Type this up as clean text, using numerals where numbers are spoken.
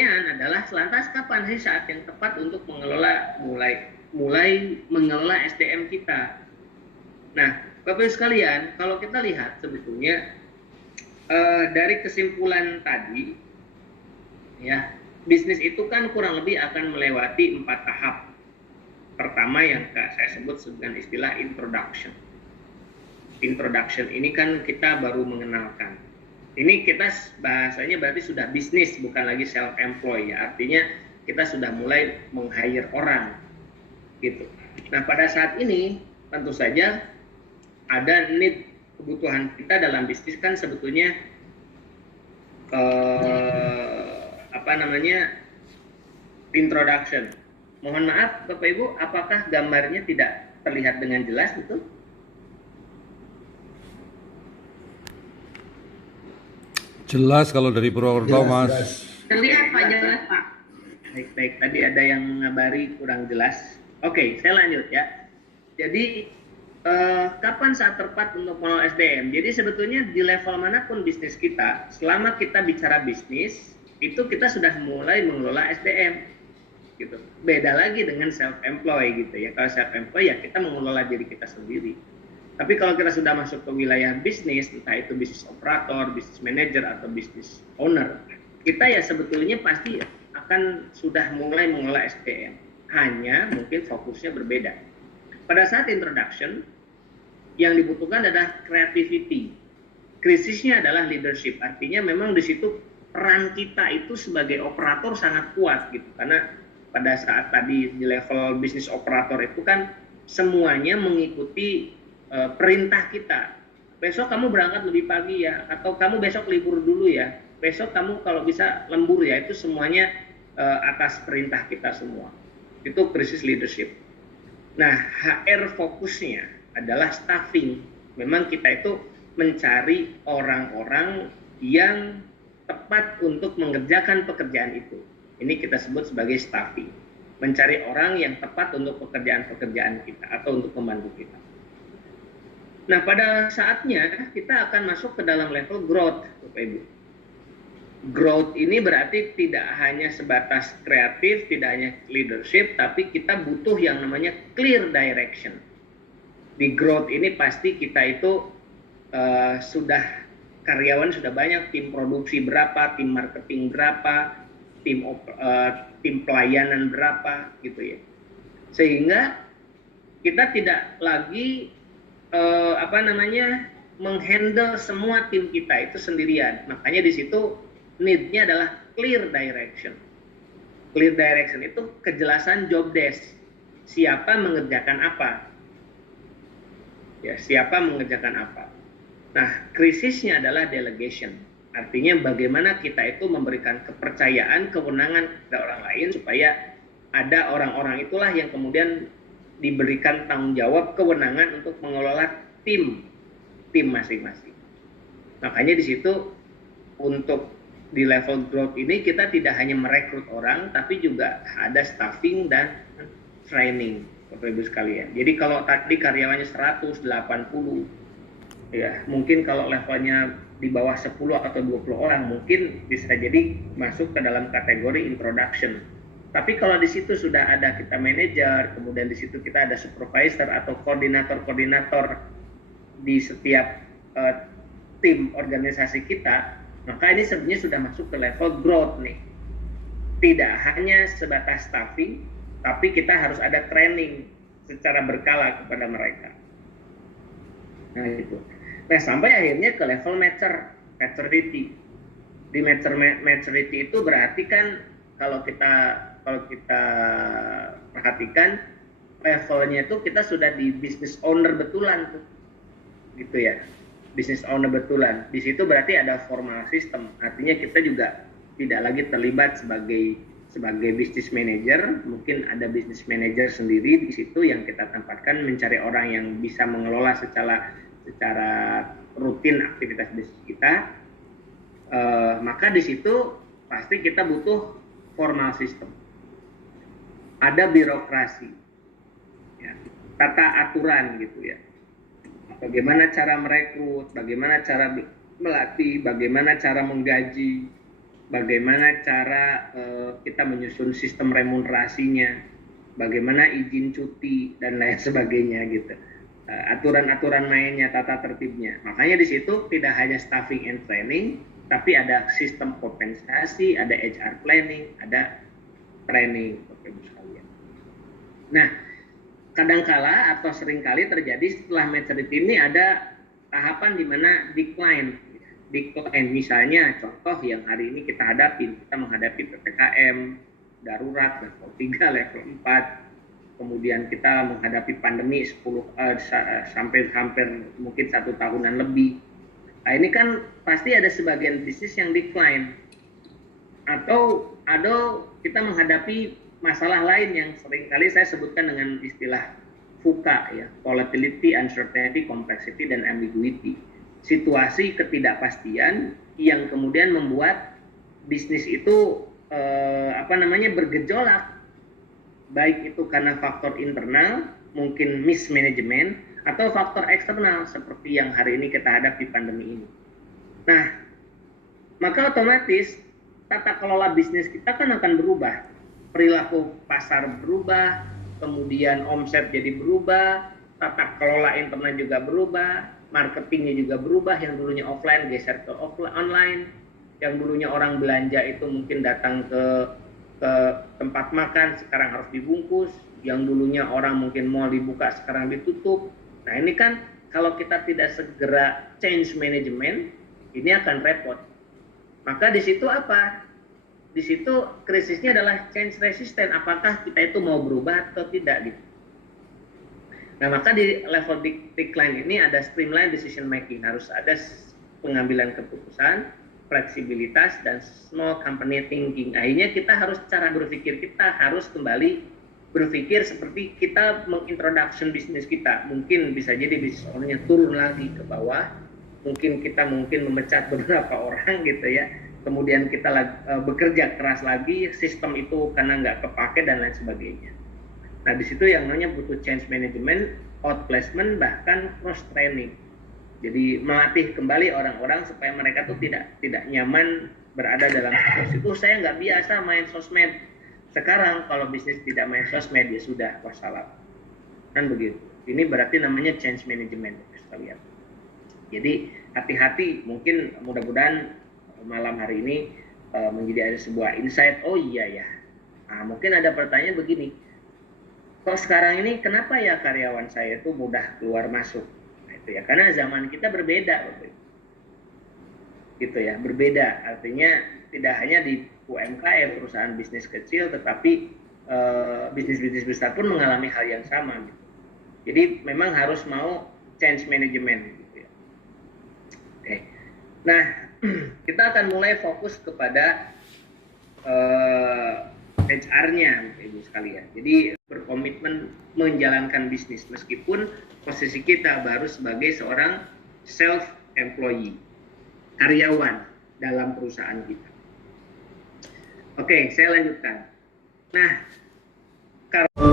pertanyaan adalah lantas kapan sih saat yang tepat untuk mulai mengelola SDM kita? Nah, Bapak Ibu sekalian, kalau kita lihat sebetulnya dari kesimpulan tadi, ya, bisnis itu kan kurang lebih akan melewati 4 tahap. Pertama yang saya sebut dengan istilah introduction. Introduction ini kan kita baru mengenalkan. Ini kita bahasanya berarti sudah bisnis, bukan lagi self-employed ya. Artinya kita sudah mulai meng-hire orang, gitu. Nah, pada saat ini tentu saja ada need, kebutuhan kita dalam bisnis kan sebetulnya introduction. Mohon maaf Bapak Ibu, apakah gambarnya tidak terlihat dengan jelas itu? Jelas kalau dari Purwokerto, Mas. Terlihat Pak, jelas Pak. Baik, tadi ada yang ngabari kurang jelas. Oke, saya lanjut ya. Jadi kapan saat tepat untuk mengelola SDM? Jadi sebetulnya di level manapun bisnis kita, selama kita bicara bisnis, itu kita sudah mulai mengelola SDM. Gitu. Beda lagi dengan self-employed gitu ya. Kalau self-employed ya kita mengelola diri kita sendiri. Tapi kalau kita sudah masuk ke wilayah bisnis, entah itu bisnis operator, bisnis manager, atau bisnis owner, kita ya sebetulnya pasti akan sudah mulai mengelola SDM. Hanya mungkin fokusnya berbeda. Pada saat introduction, yang dibutuhkan adalah creativity. Krisisnya adalah leadership. Artinya memang di situ peran kita itu sebagai operator sangat kuat gitu. Karena pada saat tadi di level bisnis operator itu kan semuanya mengikuti perintah kita. Besok kamu berangkat lebih pagi ya, atau kamu besok libur dulu ya. Besok kamu kalau bisa lembur ya. Itu semuanya atas perintah kita semua. Itu krisis leadership. Nah, HR fokusnya adalah staffing. Memang kita itu mencari orang-orang yang tepat untuk mengerjakan pekerjaan itu. Ini kita sebut sebagai staffing. Mencari orang yang tepat untuk pekerjaan-pekerjaan kita atau untuk membantu kita. Nah, pada saatnya kita akan masuk ke dalam level growth, Bapak Ibu. Growth ini berarti tidak hanya sebatas kreatif, tidak hanya leadership, tapi kita butuh yang namanya clear direction. Di growth ini pasti kita itu sudah karyawan sudah banyak, tim produksi berapa, tim marketing berapa, tim pelayanan berapa, gitu ya. Sehingga kita tidak lagi menghandle semua tim kita itu sendirian. Makanya di situ need-nya adalah clear direction. Clear direction itu kejelasan job desk. Siapa mengerjakan apa? Ya, siapa mengerjakan apa? Nah, krisisnya adalah delegation. Artinya bagaimana kita itu memberikan kepercayaan, kewenangan kepada orang lain supaya ada orang-orang itulah yang kemudian diberikan tanggung jawab, kewenangan untuk mengelola tim masing-masing. Makanya di situ untuk di level growth ini kita tidak hanya merekrut orang, tapi juga ada staffing dan training, Bapak Ibu sekalian. Jadi kalau tadi karyawannya 180, ya mungkin kalau levelnya di bawah 10 atau 20 orang mungkin bisa jadi masuk ke dalam kategori introduction. Tapi kalau di situ sudah ada kita manajer, kemudian di situ kita ada supervisor atau koordinator-koordinator di setiap tim organisasi kita, maka ini sebenarnya sudah masuk ke level growth nih. Tidak hanya sebatas staffing, tapi kita harus ada training secara berkala kepada mereka. Nah itu. Nah sampai akhirnya ke level maturity. Di maturity itu berarti kan kalau kita perhatikan levelnya itu kita sudah di business owner betulan tuh, gitu ya, business owner betulan. Di situ berarti ada formal system, artinya kita juga tidak lagi terlibat sebagai business manager. Mungkin ada business manager sendiri di situ yang kita tempatkan mencari orang yang bisa mengelola secara rutin aktivitas bisnis kita. Maka di situ pasti kita butuh formal system. Ada birokrasi, ya, tata aturan gitu ya. Bagaimana cara merekrut, bagaimana cara melatih, bagaimana cara menggaji, bagaimana cara kita menyusun sistem remunerasinya, bagaimana izin cuti dan lain sebagainya gitu. Aturan-aturan mainnya, tata tertibnya. Makanya di situ tidak hanya staffing and training, tapi ada sistem kompensasi, ada HR planning, ada training, Bapak Ibu sekalian. Nah, kadangkala atau seringkali terjadi setelah maturity ini ada tahapan di mana decline. Misalnya contoh yang hari ini kita hadapi, kita menghadapi PPKM darurat level 3, level 4, kemudian kita menghadapi pandemi 10 sampai hampir mungkin 1 tahunan lebih. Nah, ini kan pasti ada sebagian bisnis yang decline, atau kita menghadapi masalah lain yang seringkali saya sebutkan dengan istilah VUCA ya, volatility, uncertainty, complexity, dan ambiguity. Situasi ketidakpastian yang kemudian membuat bisnis itu bergejolak, baik itu karena faktor internal, mungkin mismanagement, atau faktor eksternal seperti yang hari ini kita hadapi pandemi ini. Nah, maka otomatis tata kelola bisnis kita kan akan berubah, perilaku pasar berubah, kemudian omset jadi berubah, tata kelola internal juga berubah, marketingnya juga berubah, yang dulunya offline geser ke online, yang dulunya orang belanja itu mungkin datang ke tempat makan sekarang harus dibungkus, yang dulunya orang mungkin mall dibuka sekarang ditutup. Nah, ini kan kalau kita tidak segera change management, ini akan repot. Maka di situ apa? Di situ krisisnya adalah change resistant, apakah kita itu mau berubah atau tidak gitu. Nah, maka di level decline ini ada streamline decision making, harus ada pengambilan keputusan, fleksibilitas, dan small company thinking. Akhirnya kita harus, cara berpikir kita harus kembali berpikir seperti kita mengintroduction bisnis kita. Mungkin bisa jadi bisnis ownernya turun lagi ke bawah, mungkin kita memecat beberapa orang gitu ya, kemudian kita bekerja keras lagi, sistem itu karena nggak kepake dan lain sebagainya. Nah, di situ yang namanya butuh change management, outplacement, bahkan cross training. Jadi melatih kembali orang-orang supaya mereka tuh tidak nyaman berada dalam situasi itu. Saya nggak biasa main sosmed. Sekarang kalau bisnis tidak main sosmed ya sudah, wassalam. Kan begitu. Ini berarti namanya change management, sekalian. Jadi hati-hati, mungkin mudah-mudahan malam hari ini menjadi ada sebuah insight. Oh iya ya. Nah, mungkin ada pertanyaan begini. Kok sekarang ini kenapa ya karyawan saya itu mudah keluar masuk? Nah, itu ya, karena zaman kita berbeda, gitu ya, berbeda. Artinya tidak hanya di UMKM, perusahaan bisnis kecil, tetapi bisnis-bisnis besar pun mengalami hal yang sama. Gitu. Jadi memang harus mau change management. Gitu ya. Oke. Nah, kita akan mulai fokus kepada HR-nya, Ibu sekalian. Jadi berkomitmen menjalankan bisnis meskipun posisi kita baru sebagai seorang self-employee, karyawan dalam perusahaan kita. Oke, saya lanjutkan. Nah, kalau